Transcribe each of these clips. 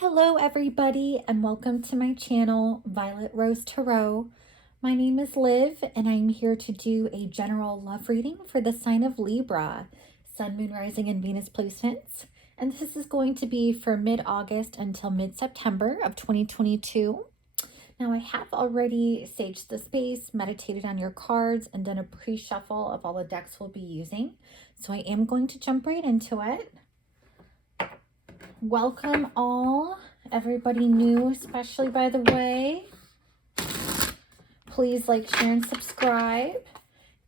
Hello everybody and welcome to my channel, Violet Rose Tarot. My name is Liv and I'm here to do a general love reading for the sign of Libra, Sun, Moon, Rising, and Venus placements. And this is going to be for mid-August until mid-September of 2022. Now I have already saged the space, meditated on your cards, and done a pre-shuffle of all the decks we'll be using. So I am going to jump right into it. Welcome all, everybody new, especially by the way. Please like, share, and subscribe.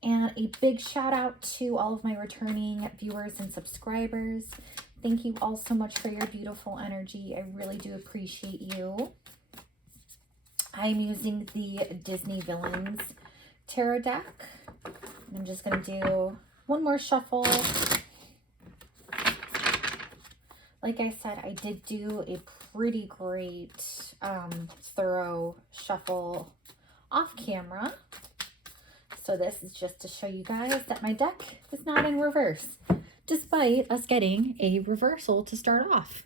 And a big shout out to all of my returning viewers and subscribers. Thank you all so much for your beautiful energy. I really do appreciate you. I'm using the Disney Villains Tarot deck. I'm just going to do one more shuffle. Like I said, I did do a pretty great, thorough shuffle off camera. So this is just to show you guys that my deck is not in reverse, despite us getting a reversal to start off.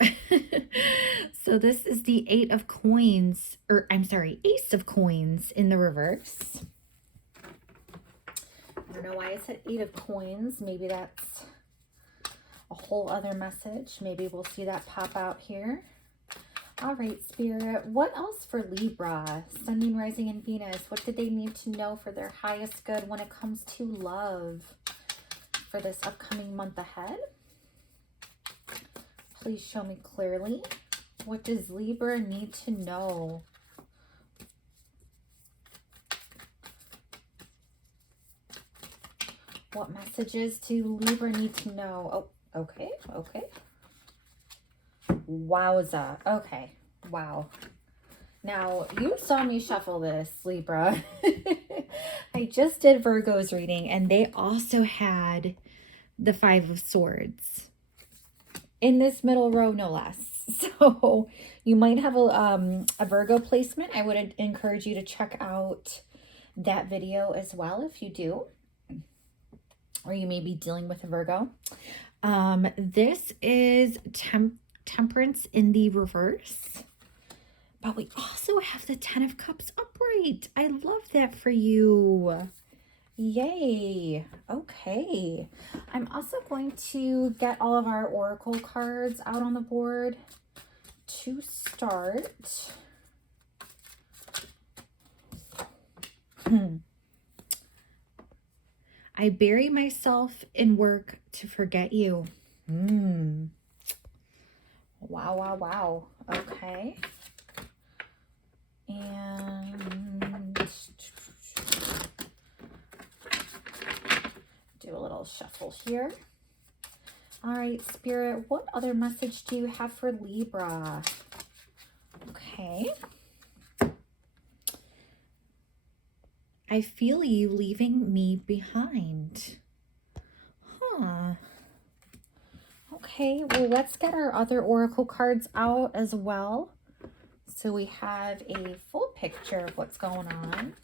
So this is the Ace of Coins in the reverse. I don't know why I said Eight of Coins. Maybe that's a whole other message. Maybe we'll see that pop out here. All right, Spirit, what else for Libra, Sun, Moon, Rising, and Venus? What do they need to know for their highest good when it comes to love for this upcoming month ahead? Please show me clearly. What does Libra need to know? What messages do Libra need to know? Oh, okay. Wowza. Okay. Wow. Now, you saw me shuffle this, Libra. I just did Virgo's reading, and they also had the Five of Swords in this middle row, no less. So you might have a Virgo placement. I would encourage you to check out that video as well if you do, or you may be dealing with a Virgo. This is Temperance in the reverse, but we also have the Ten of Cups upright. I love that for you. Yay. Okay. I'm also going to get all of our oracle cards out on the board to start. I bury myself in work to forget you. Wow. Okay. And do a little shuffle here. All right, Spirit, what other message do you have for Libra? Okay. I feel you leaving me behind. Huh. Okay, well, let's get our other oracle cards out as well, so we have a full picture of what's going on.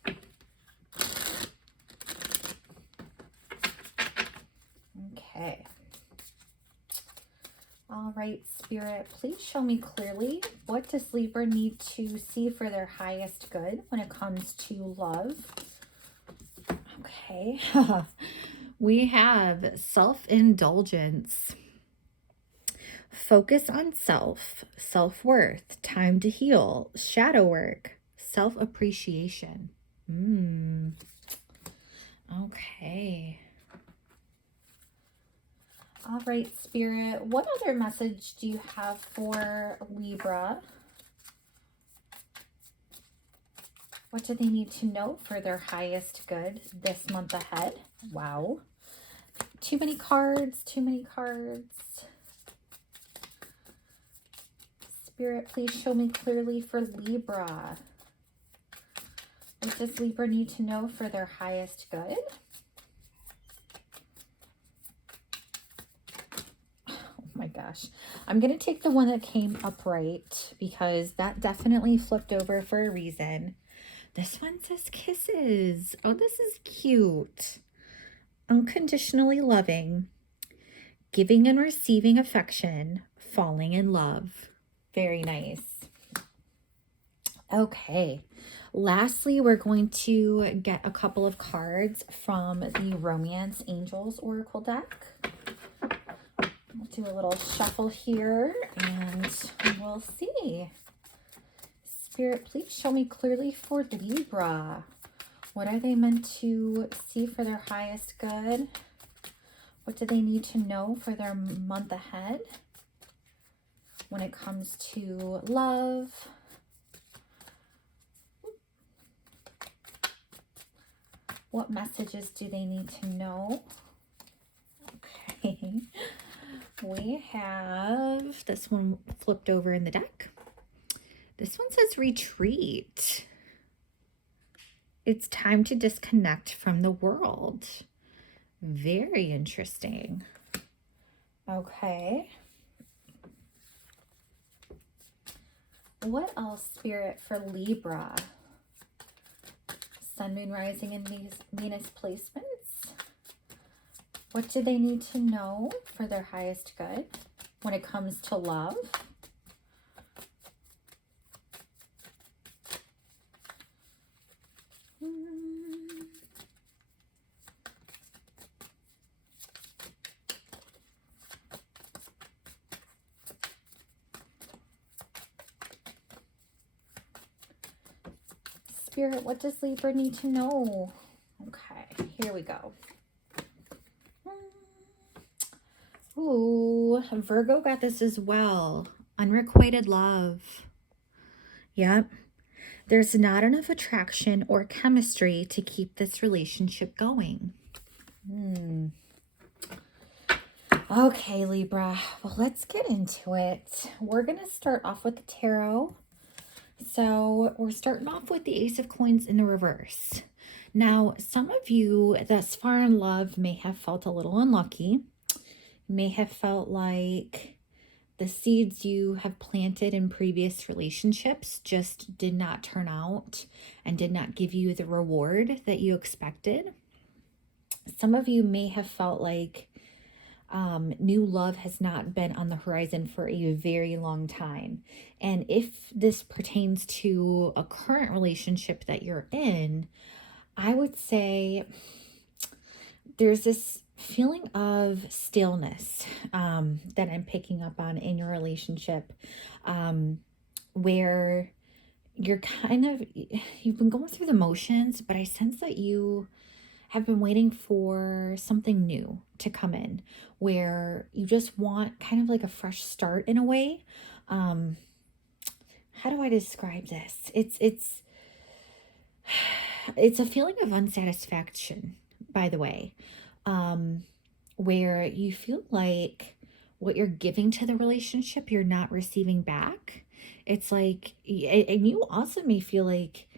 Okay. All right, Spirit, please show me clearly, what does Libra need to see for their highest good when it comes to love? Okay. We have self-indulgence. Focus on self-worth, time to heal, shadow work, self-appreciation. Okay. All right, Spirit, what other message do you have for Libra? What do they need to know for their highest good this month ahead? Wow. Too many cards. Spirit, please show me clearly for Libra. What does Libra need to know for their highest good? Oh my gosh. I'm going to take the one that came upright because that definitely flipped over for a reason. This one says kisses. Oh, this is cute. Unconditionally loving, giving and receiving affection, falling in love. Very nice. Okay. Lastly, we're going to get a couple of cards from the Romance Angels Oracle deck. We'll do a little shuffle here and we'll see. Spirit, please show me clearly for Libra. What are they meant to see for their highest good? What do they need to know for their month ahead when it comes to love? What messages do they need to know? Okay. We have this one flipped over in the deck. This one says retreat. It's time to disconnect from the world. Very interesting. Okay. What else, Spirit, for Libra? Sun, Moon, Rising, and these Venus placements. What do they need to know for their highest good when it comes to love? Spirit, what does Libra need to know? Okay, here we go. Ooh, Virgo got this as well. Unrequited love. Yep. There's not enough attraction or chemistry to keep this relationship going. Okay, Libra. Well, let's get into it. We're going to start off with the tarot. So we're starting off with the Ace of Coins in the reverse. Now, some of you thus far in love may have felt a little unlucky. May have felt like the seeds you have planted in previous relationships just did not turn out and did not give you the reward that you expected. Some of you may have felt like new love has not been on the horizon for a very long time. And if this pertains to a current relationship that you're in, I would say there's this feeling of staleness that I'm picking up on in your relationship, where you've been going through the motions, but I sense that you have been waiting for something new to come in, where you just want kind of like a fresh start in a way. How do I describe this? It's a feeling of unsatisfaction, by the way, where you feel like what you're giving to the relationship, you're not receiving back. It's like, and you also may feel like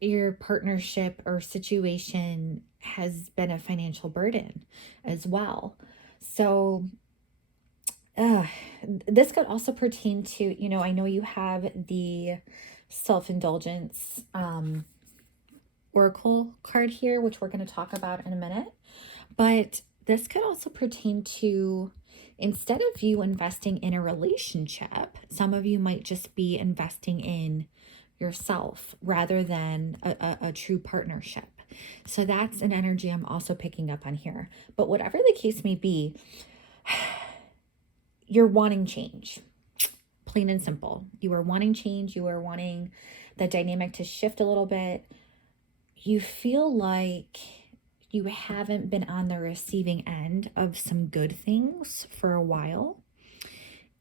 your partnership or situation has been a financial burden as well. So this could also pertain to, I know you have the self-indulgence oracle card here, which we're going to talk about in a minute. But this could also pertain to, instead of you investing in a relationship, some of you might just be investing in yourself rather than a true partnership. So that's an energy I'm also picking up on here. But whatever the case may be, you're wanting change, plain and simple. You are wanting change. You are wanting the dynamic to shift a little bit. You feel like you haven't been on the receiving end of some good things for a while.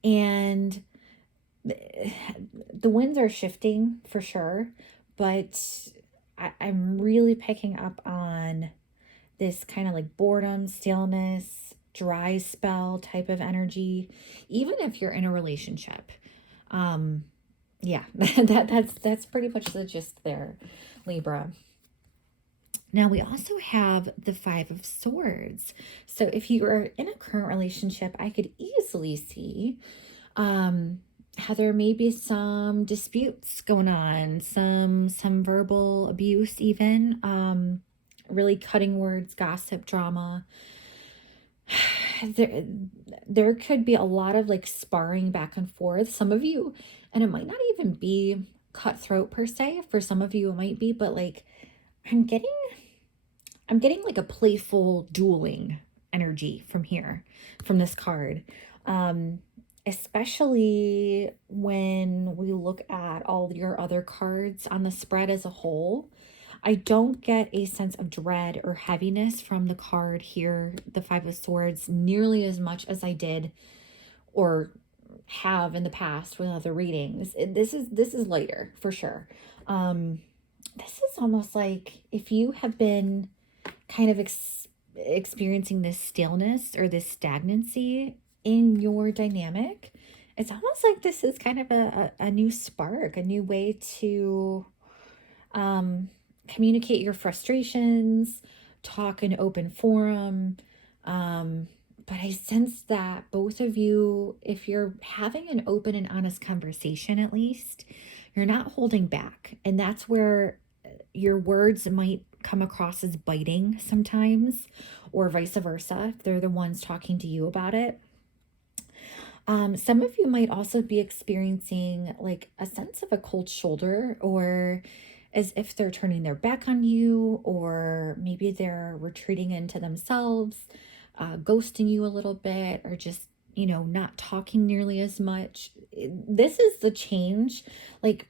And the winds are shifting for sure, but I'm really picking up on this kind of like boredom, staleness, dry spell type of energy, even if you're in a relationship. Yeah, that's pretty much the gist there, Libra. Now we also have the Five of Swords. So if you are in a current relationship, I could easily see how there may be some disputes going on, some verbal abuse even, really cutting words, gossip, drama. there, there could be a lot of like sparring back and forth. Some of you, and it might not even be cutthroat per se. For some of you, it might be, but like I'm getting, I'm getting like a playful dueling energy from here, from this card. Um, Especially when we look at all your other cards on the spread as a whole. I don't get a sense of dread or heaviness from the card here, the Five of Swords, nearly as much as I did or have in the past with other readings. This is lighter for sure. This is almost like if you have been kind of experiencing this stillness or this stagnancy in your dynamic, it's almost like this is kind of a new spark, a new way to um, communicate your frustrations, talk in open forum. But I sense that both of you, if you're having an open and honest conversation, at least, you're not holding back. And that's where your words might come across as biting sometimes, or vice versa, if they're the ones talking to you about it. Some of you might also be experiencing like a sense of a cold shoulder, or as if they're turning their back on you, or maybe they're retreating into themselves, ghosting you a little bit, or just, not talking nearly as much. This is the change. Like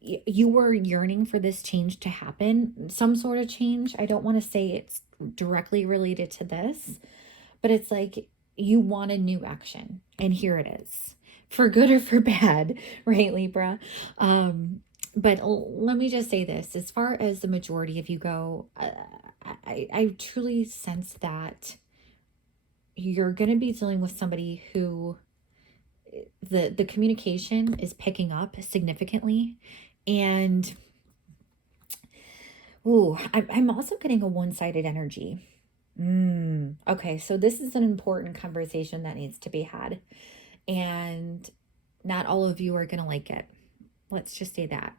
you were yearning for this change to happen, some sort of change. I don't want to say it's directly related to this, but it's like you want a new action, and here it is, for good or for bad, right, Libra? But let me just say this, as far as the majority of you go, I truly sense that you're going to be dealing with somebody who the communication is picking up significantly. And ooh, I'm also getting a one-sided energy. Okay, so this is an important conversation that needs to be had. And not all of you are going to like it. Let's just say that.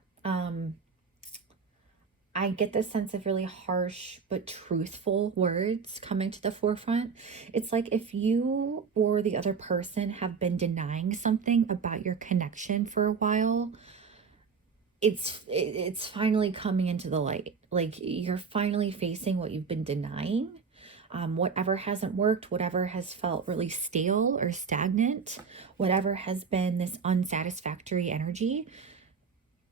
I get this sense of really harsh but truthful words coming to the forefront. It's like if you or the other person have been denying something about your connection for a while, it's finally coming into the light. Like you're finally facing what you've been denying. Whatever hasn't worked, whatever has felt really stale or stagnant, whatever has been this unsatisfactory energy,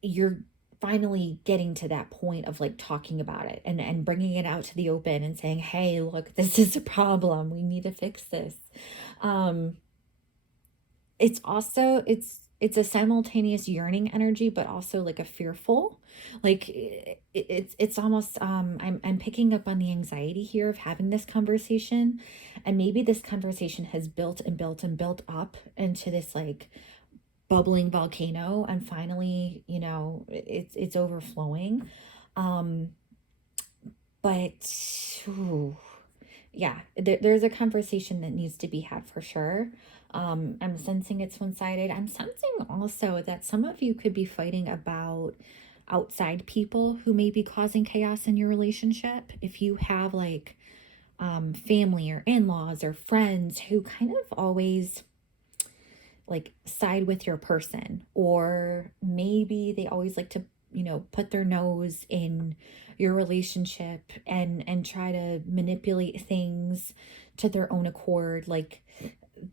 you're finally getting to that point of like talking about it and bringing it out to the open and saying, hey, look, this is a problem. We need to fix this. It's also, it's a simultaneous yearning energy, but also like a fearful, like it's almost, I'm picking up on the anxiety here of having this conversation. And maybe this conversation has built and built and built up into this like bubbling volcano, and finally, it's overflowing. But ooh, yeah, there's a conversation that needs to be had for sure. I'm sensing it's one-sided. I'm sensing also that some of you could be fighting about outside people who may be causing chaos in your relationship. If you have like family or in-laws or friends who kind of always like side with your person, or maybe they always like to put their nose in your relationship and try to manipulate things to their own accord. Like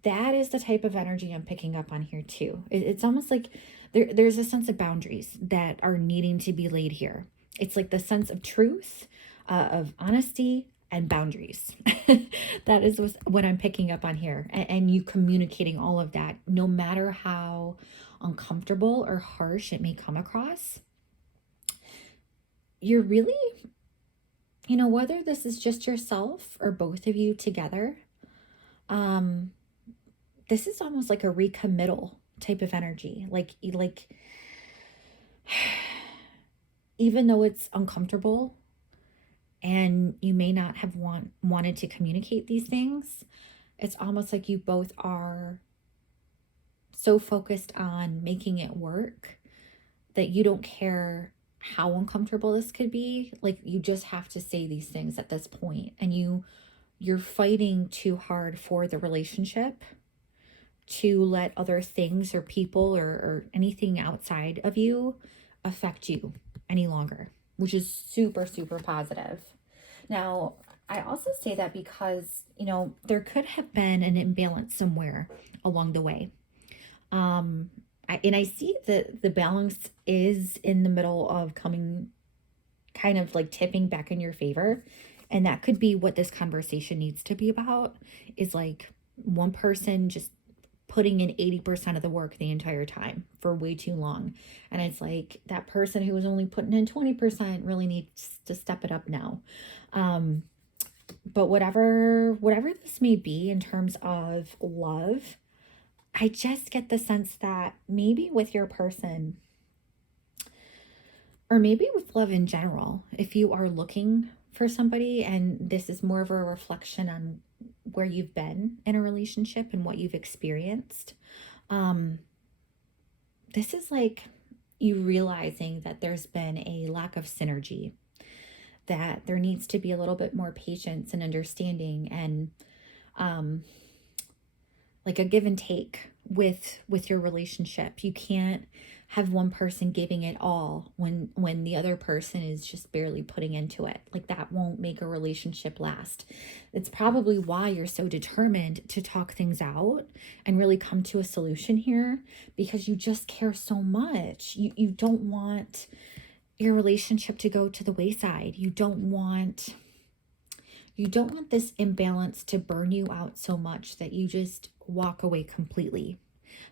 that is the type of energy I'm picking up on here too. It's almost like there's a sense of boundaries that are needing to be laid here. It's like the sense of truth, of honesty, and boundaries. That is what I'm picking up on here. And you communicating all of that, no matter how uncomfortable or harsh it may come across. You're really, whether this is just yourself or both of you together, this is almost like a recommittal type of energy. Like even though it's uncomfortable and you may not have wanted to communicate these things, it's almost like you both are so focused on making it work that you don't care how uncomfortable this could be. Like you just have to say these things at this point, and you you're fighting too hard for the relationship to let other things or people or anything outside of you affect you any longer, which is super, super positive. Now, I also say that because, there could have been an imbalance somewhere along the way. I see that the balance is in the middle of coming, kind of like tipping back in your favor. And that could be what this conversation needs to be about, is like one person just putting in 80% of the work the entire time for way too long. And it's like that person who was only putting in 20% really needs to step it up now. But whatever this may be in terms of love, I just get the sense that maybe with your person, or maybe with love in general, if you are looking for somebody and this is more of a reflection on where you've been in a relationship and what you've experienced, this is like you realizing that there's been a lack of synergy, that there needs to be a little bit more patience and understanding, and like a give and take with your relationship. You can't have one person giving it all when the other person is just barely putting into it. Like that won't make a relationship last. It's probably why you're so determined to talk things out and really come to a solution here, because you just care so much. You don't want your relationship to go to the wayside. You don't want this imbalance to burn you out so much that you just walk away completely.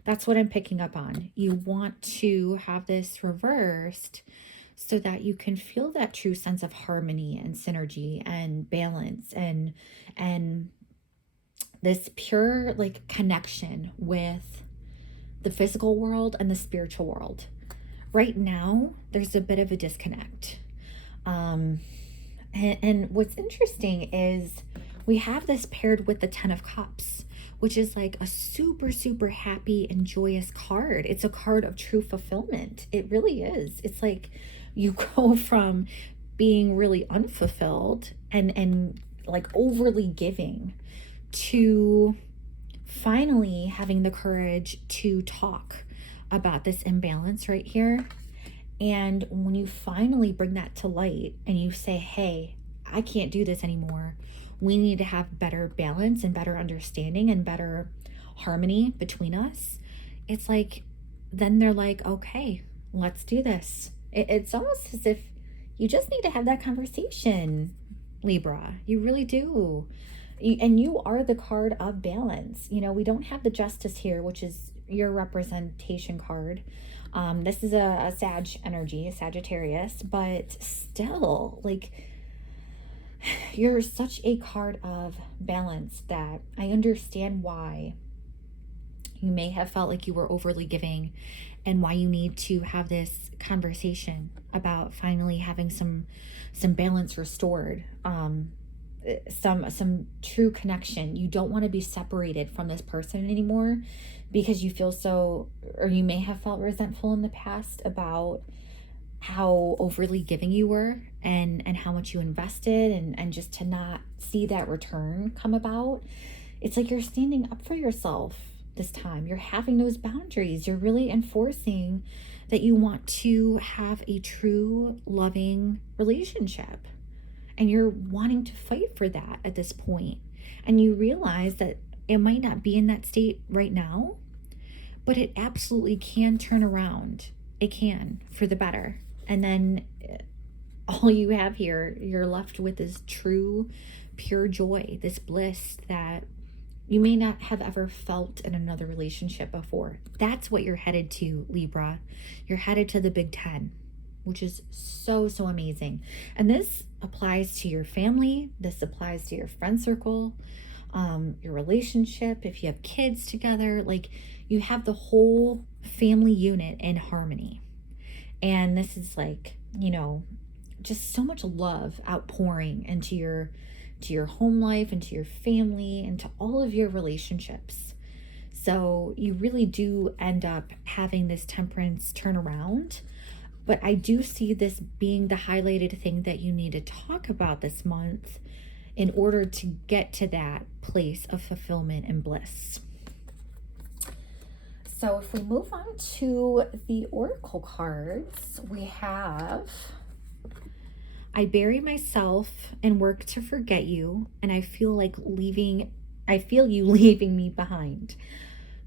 That's what I'm picking up on. You want to have this reversed so that you can feel that true sense of harmony and synergy and balance and this pure like connection with the physical world and the spiritual world. Right now, there's a bit of a disconnect. And what's interesting is we have this paired with the 10 of Cups, which is like a super, super happy and joyous card. It's a card of true fulfillment. It really is. It's like you go from being really unfulfilled and like overly giving to finally having the courage to talk about this imbalance right here. And when you finally bring that to light and you say, hey, I can't do this anymore. We need to have better balance and better understanding and better harmony between us. It's like, then they're like, okay, let's do this. It's almost as if you just need to have that conversation, Libra. You really do. And you are the card of balance. We don't have the Justice here, which is your representation card. This is a Sag energy, a Sagittarius, but still, like, you're such a card of balance that I understand why you may have felt like you were overly giving and why you need to have this conversation about finally having some balance restored, some true connection. You don't want to be separated from this person anymore because you feel so, or you may have felt resentful in the past about how overly giving you were and how much you invested, and just to not see that return come about. It's like you're standing up for yourself this time. You're having those boundaries. You're really enforcing that you want to have a true loving relationship, and you're wanting to fight for that at this point. And you realize that it might not be in that state right now, but it absolutely can turn around. It can, for the better. And then all you have here, you're left with this true, pure joy, this bliss that you may not have ever felt in another relationship before. That's what you're headed to, Libra. You're headed to the Big 10, which is so, so amazing. And this applies to your family. This applies to your friend circle, your relationship. If you have kids together, like you have the whole family unit in harmony. And this is like, just so much love outpouring into your home life, into your family, into all of your relationships. So you really do end up having this temperance turn around. But I do see this being the highlighted thing that you need to talk about this month, in order to get to that place of fulfillment and bliss. So if we move on to the oracle cards, we have, I bury myself and work to forget you, and I feel you leaving me behind.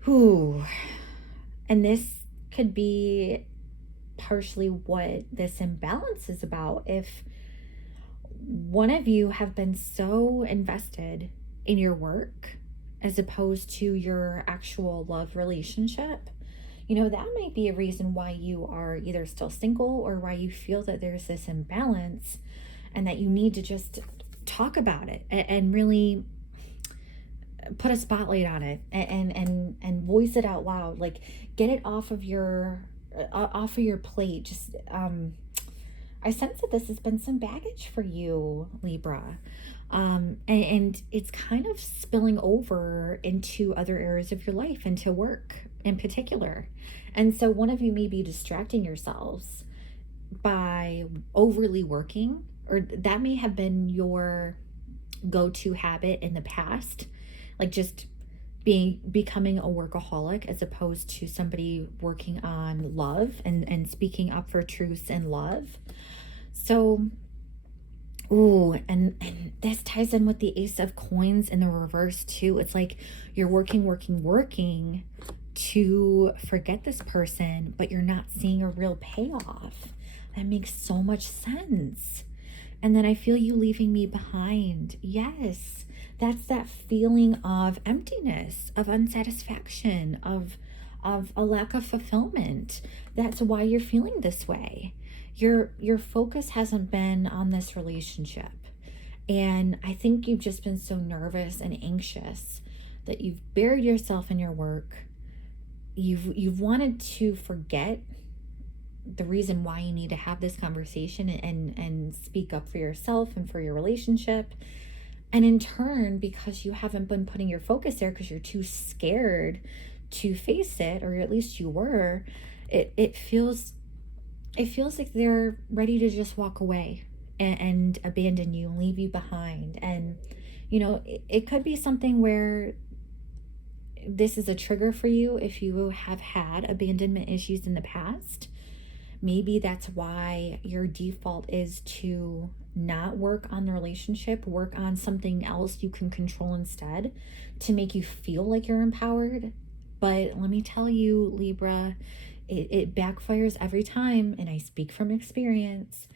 Whew. And this could be partially what this imbalance is about. If one of you have been so invested in your work as opposed to your actual love relationship, that might be a reason why you are either still single or why you feel that there's this imbalance and that you need to just talk about it and really put a spotlight on it and voice it out loud. Like, get it off of your plate. Just I sense that this has been some baggage for you, Libra. And it's kind of spilling over into other areas of your life, into work in particular. And so one of you may be distracting yourselves by overly working, or that may have been your go-to habit in the past, like just becoming a workaholic as opposed to somebody working on love and speaking up for truths and love. So, and this ties in with the Ace of Coins in the reverse too. It's like you're working to forget this person, but you're not seeing a real payoff. That makes so much sense. And then I feel you leaving me behind. Yes, that's that feeling of emptiness, of unsatisfaction, of a lack of fulfillment. That's why you're feeling this way. Your focus hasn't been on this relationship. And I think you've just been so nervous and anxious that you've buried yourself in your work. You've wanted to forget the reason why you need to have this conversation and speak up for yourself and for your relationship. And in turn, because you haven't been putting your focus there because you're too scared to face it, or at least you were, it feels like they're ready to just walk away and abandon you and leave you behind. And it could be something where this is a trigger for you if you have had abandonment issues in the past. Maybe that's why your default is to not work on the relationship, work on something else you can control instead to make you feel like you're empowered. But let me tell you, Libra, it backfires every time, and I speak from experience.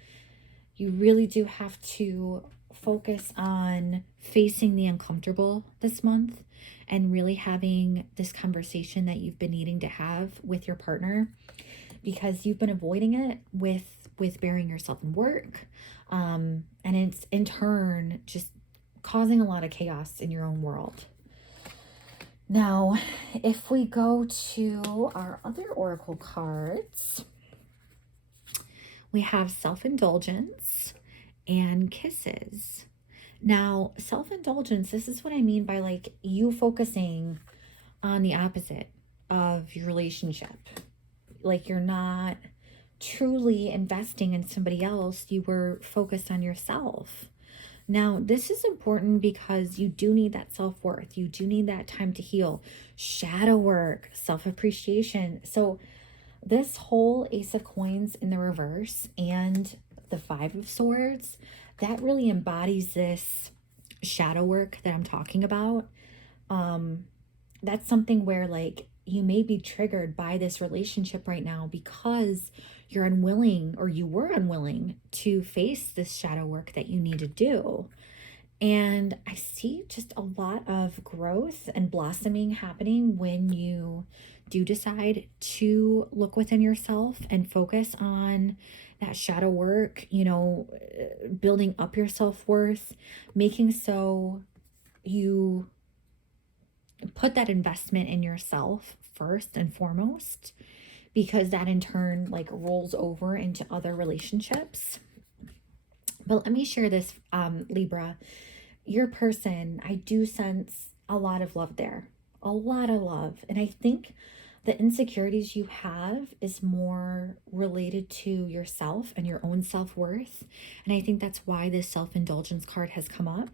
You really do have to focus on facing the uncomfortable this month and really having this conversation that you've been needing to have with your partner, because you've been avoiding it with burying yourself in work. And it's in turn just causing a lot of chaos in your own world. Now, if we go to our other oracle cards, we have self-indulgence and kisses. Now, self-indulgence, this is what I mean by like you focusing on the opposite of your relationship. Like you're not truly investing in somebody else. You were focused on yourself. Now, this is important because you do need that self-worth. You do need that time to heal. Shadow work, self-appreciation. So this whole Ace of Coins in the reverse and the Five of Swords, that really embodies this shadow work that I'm talking about. That's something where like you may be triggered by this relationship right now because you're unwilling, or you were unwilling, to face this shadow work that you need to do. And I see just a lot of growth and blossoming happening when you do decide to look within yourself and focus on that shadow work, building up your self-worth, making so you put that investment in yourself first and foremost, because that in turn like rolls over into other relationships. But let me share this, Libra. Your person, I do sense a lot of love there, a lot of love. And I think The insecurities you have is more related to yourself and your own self-worth. And I think that's why this self-indulgence card has come up,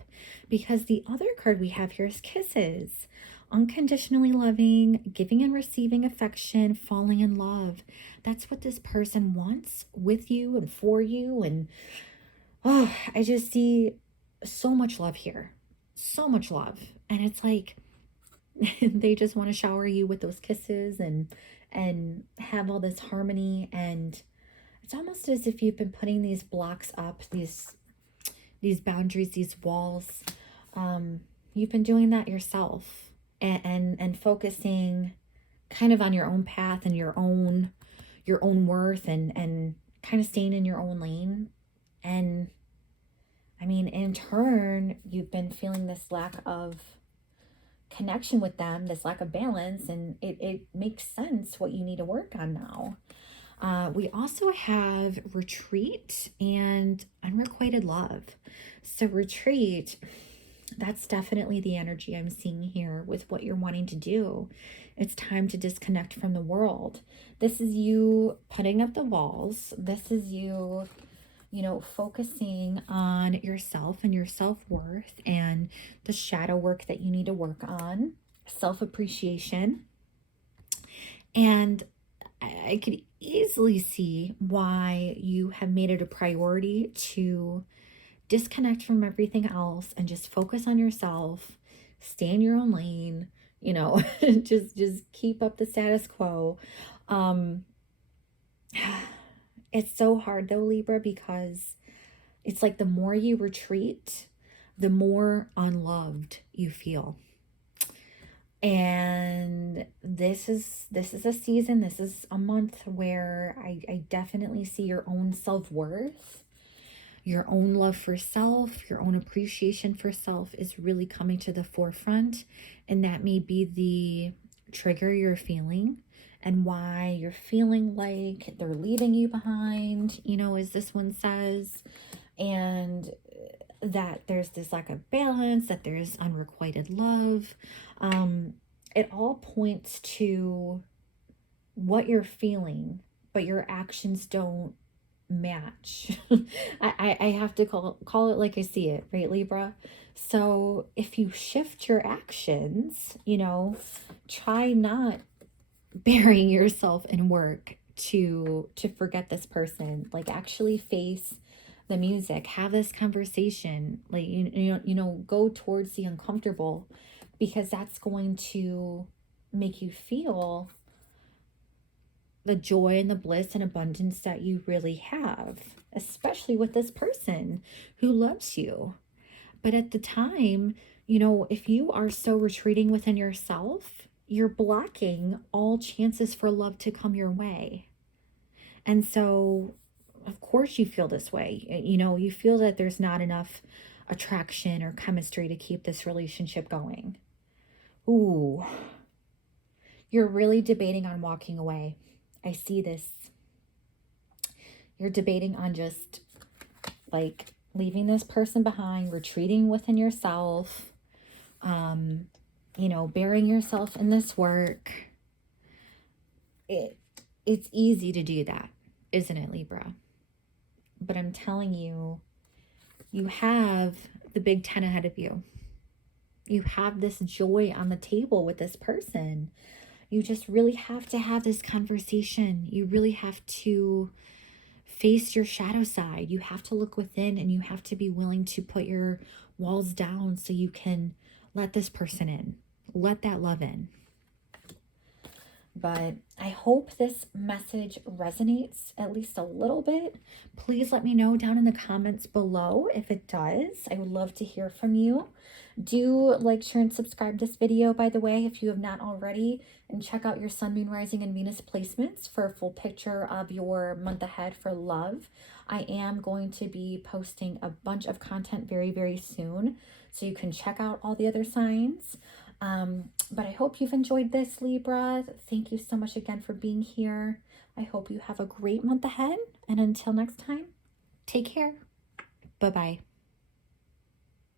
because the other card we have here is kisses. Unconditionally loving, giving and receiving affection, falling in love. That's what this person wants with you and for you. And oh, I just see so much love here. So much love. And it's like they just want to shower you with those kisses and have all this harmony. And it's almost as if you've been putting these blocks up, these boundaries, these walls. You've been doing that yourself, and focusing kind of on your own path and your own worth, and kind of staying in your own lane. And I mean, in turn, you've been feeling this lack of connection with them, this lack of balance, and it makes sense what you need to work on now. We also have retreat and unrequited love. So retreat, that's definitely the energy I'm seeing here with what you're wanting to do. It's time to disconnect from the world. This is you putting up the walls. This is you, focusing on yourself and your self-worth and the shadow work that you need to work on, self-appreciation. And I could easily see why you have made it a priority to disconnect from everything else and just focus on yourself, stay in your own lane, just keep up the status quo. It's so hard though, Libra, because it's like the more you retreat, the more unloved you feel. And this is a season, this is a month where I definitely see your own self-worth, your own love for self, your own appreciation for self is really coming to the forefront. And that may be the trigger you're feeling and why you're feeling like they're leaving you behind, as this one says. And that there's this lack of balance, that there's unrequited love. It all points to what you're feeling, but your actions don't match. I have to call it like I see it, right, Libra? So if you shift your actions, try not burying yourself in work to forget this person. Like, actually face the music, have this conversation, like, go towards the uncomfortable, because that's going to make you feel the joy and the bliss and abundance that you really have, especially with this person who loves you. But at the time, if you are so retreating within yourself, you're blocking all chances for love to come your way. And so, of course, you feel this way. You feel that there's not enough attraction or chemistry to keep this relationship going. Ooh, you're really debating on walking away. I see this. You're debating on just like leaving this person behind, retreating within yourself, burying yourself in this work. It's easy to do that, isn't it, Libra? But I'm telling you, you have the Big 10 ahead of you. You have this joy on the table with this person. You just really have to have this conversation. You really have to face your shadow side. You have to look within, and you have to be willing to put your walls down so you can let this person in. Let that love in. But I hope this message resonates at least a little bit. Please let me know down in the comments below if it does. I would love to hear from you. Do like, share, and subscribe this video, by the way, if you have not already. And check out your Sun, Moon, Rising, and Venus placements for a full picture of your month ahead for love. I am going to be posting a bunch of content very, very soon, so you can check out all the other signs. But I hope you've enjoyed this, Libra. Thank you so much again for being here. I hope you have a great month ahead. And until next time, take care. Bye-bye.